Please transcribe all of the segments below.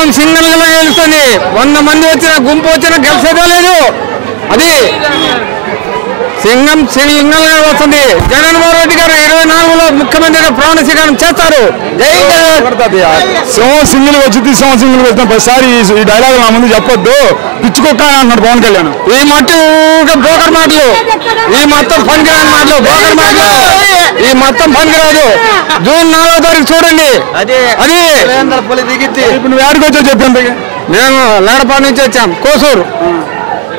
సింహం సింగల్గా గెలుస్తుంది. 100 మంది వచ్చిన గుంపు వచ్చినా గెలిచేదో లేదు. అది సింహం సింగల్గా వస్తుంది. జగన్మోహన్ రెడ్డి గారు 24లో ముఖ్యమంత్రిగా ప్రమాణ స్వీకారం చేస్తారు. సింహం సింగిల్ వచ్చింది, సింహం సింగిల్ వచ్చిన ప్రతిసారి ఈ డైలాగ్ నా ముందు చెప్పొద్దు, పిచ్చుకొక్క అన్నాడు పవన్ కళ్యాణ్. ఈ మట్టు బోకర్ మాటలు, ఈ మొత్తం పనికిరాని మాటలు, బోకర్ మాటలు, ఈ మొత్తం పనికిరాదు. జూన్ 4వ తారీఖు చూడండి. అది ఇప్పుడు నువ్వు ఏడికి వచ్చావు చెప్పండి. మేము లేడపాడు నుంచి వచ్చాం, కోసూరు.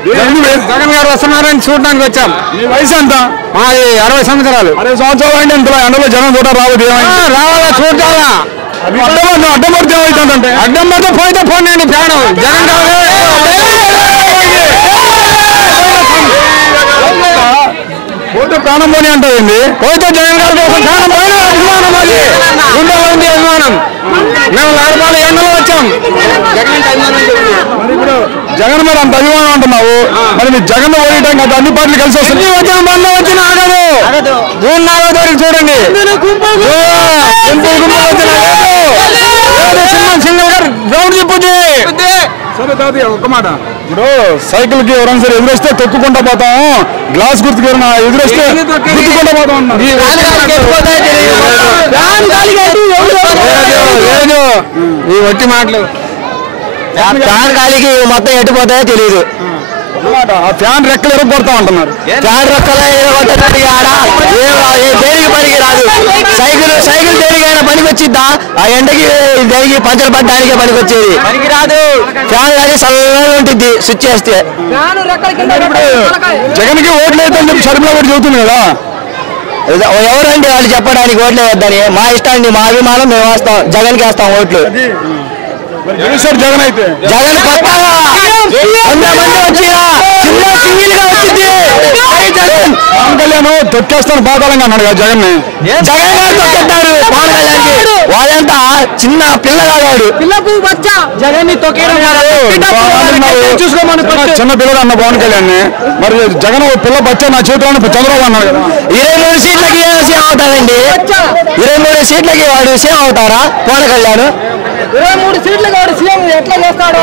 జగన్ గారు వస్తున్నారని చూడడానికి వచ్చాం. నీ వయసు ఎంత? మాది 60 సంవత్సరాలు. 60 సంవత్సరాలు అంటే ఇంతలో ఎండలో జనం చూడ రావద్దు. రావాలా చూడాలా? అడ్డం పడితే ఏమవుతుందంటే అడ్డం పడితే పోయితే పోనండి ప్రాణం. జగన్ గారు పోతే ప్రాణం పోనీ అంటారండి. పోతే జగన్ గారి కోసం ప్రాణం పోయిన అభిమానం, అది గుండె ఉంది అభిమానం. మేము లేడపాడు ఎండలో వచ్చాం. మరి ఇప్పుడు జగన్ మీద అంత అభిమానం అంటున్నావు, మరి మీ జగన్ ఓడియటం కదా అన్ని పార్టీలు కలిసి వస్తుంది. వచ్చిన బండ్లో వచ్చిన ఆగదు. జూన్ 4వ తారీఖు చూడండి. సింగల్ గారు గ్రౌండ్ చెప్పుద్ది. సరే తాతయ్య ఒక్క మాట, ఇప్పుడు సైకిల్ కి ఎవరైనా సరే ఎదురొస్తే తొక్కుకుంటా పోతాం, గ్లాస్ గుర్తుకు ఎవరైనా ఎదురొస్తే గుర్తుకుంటా పోతాం. లేదు ఈ వట్టి మాటలు. ఫ్యాన్ గాలికి మొత్తం ఎట్టిపోతాయో తెలియదు. ఆ ఫ్యాన్ రెక్కలు ఎరగొడతాం అంటున్నారు. ఫ్యాన్ రెక్కలు దేనికి పనికి రాదు. సైకిల్ దేనికైనా పనికి వచ్చిద్దా? ఆ ఎండకి దేనికి పంచర్ పడ్డానికే పనికి వచ్చేది, పనికి రాదు. ఫ్యాన్ గాలి చల్లగా ఉంటుంది స్విచ్ చేస్తే. జగన్ కి ఓట్లు వేద్దని చెప్పి షర్మిల కూడా చెబుతుంది కదా. ఎవరండి వాళ్ళు చెప్పడానికి ఓట్లు వేద్దని? మా ఇష్టాన్ని, మా అభిమానం, మేము వేస్తాం, జగన్కి వేస్తాం ఓట్లు. సార్ జగన్ అయితే జగన్ కొత్తగా 100 మంది వచ్చినా సింగిల్ గా వచ్చింది. పవన్ కళ్యాణ్ తొక్కేస్తాను పాతాళంగా అన్నాడు కదా జగన్ ని. జగన్ గారు తొక్కేస్తారు పవన్ కళ్యాణ్ కి. వాళ్ళంతా చిన్న పిల్లగాడు, జగన్ ని చిన్న పిల్లడు అన్న పవన్ కళ్యాణ్ ని. మరి జగన్ పిల్ల బచ్చా నా చేతిలో చంద్రబాబు అన్నాడు కదా. 23 సీట్లకి సీఎం అవుతారండి. 23 సీట్లకి వాడు సీఎం అవుతారా? పవన్ కళ్యాణ్ 23 సీట్లకి వాడు సీఎం ఎట్లా చేస్తాడు?